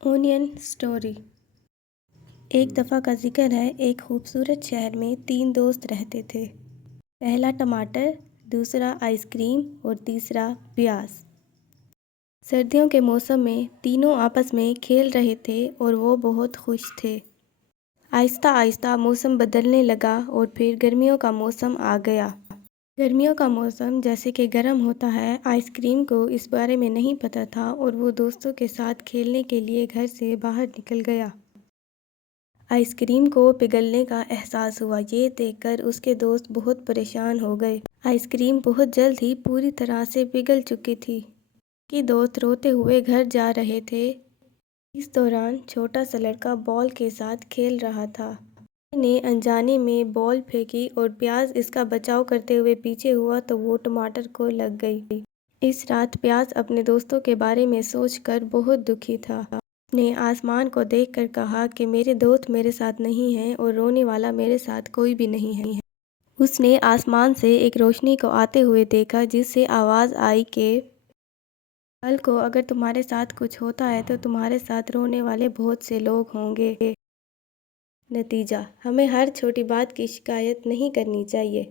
Onion story. ایک دفعہ کا ذکر ہے، ایک خوبصورت شہر میں 3 دوست رہتے تھے۔ پہلا ٹماٹر، دوسرا آئس کریم اور تیسرا پیاز۔ سردیوں کے موسم میں تینوں آپس میں کھیل رہے تھے اور وہ بہت خوش تھے۔ آہستہ آہستہ موسم بدلنے لگا اور پھر گرمیوں کا موسم آ گیا۔ گرمیوں کا موسم جیسے کہ گرم ہوتا ہے، آئس کریم کو اس بارے میں نہیں پتہ تھا اور وہ دوستوں کے ساتھ کھیلنے کے لیے گھر سے باہر نکل گیا۔ آئس کریم کو پگھلنے کا احساس ہوا۔ یہ دیکھ کر اس کے دوست بہت پریشان ہو گئے۔ آئس کریم بہت جلد ہی پوری طرح سے پگھل چکی تھی۔ اس کے دوست روتے ہوئے گھر جا رہے تھے۔ اس دوران چھوٹا سا لڑکا بال کے ساتھ کھیل رہا تھا۔ اس نے انجانے میں بال پھینکی اور پیاز اس کا بچاؤ کرتے ہوئے پیچھے ہوا تو وہ ٹماٹر کو لگ گئی۔ اس رات پیاز اپنے دوستوں کے بارے میں سوچ کر بہت دکھی تھا۔ اس نے آسمان کو دیکھ کر کہا کہ میرے دوست میرے ساتھ نہیں ہیں اور رونے والا میرے ساتھ کوئی بھی نہیں ہے۔ اس نے آسمان سے ایک روشنی کو آتے ہوئے دیکھا جس سے آواز آئی کہ کل کو اگر تمہارے ساتھ کچھ ہوتا ہے تو تمہارے ساتھ رونے والے بہت سے لوگ ہوں گے۔ نتیجہ: ہمیں ہر چھوٹی بات کی شکایت نہیں کرنی چاہیے۔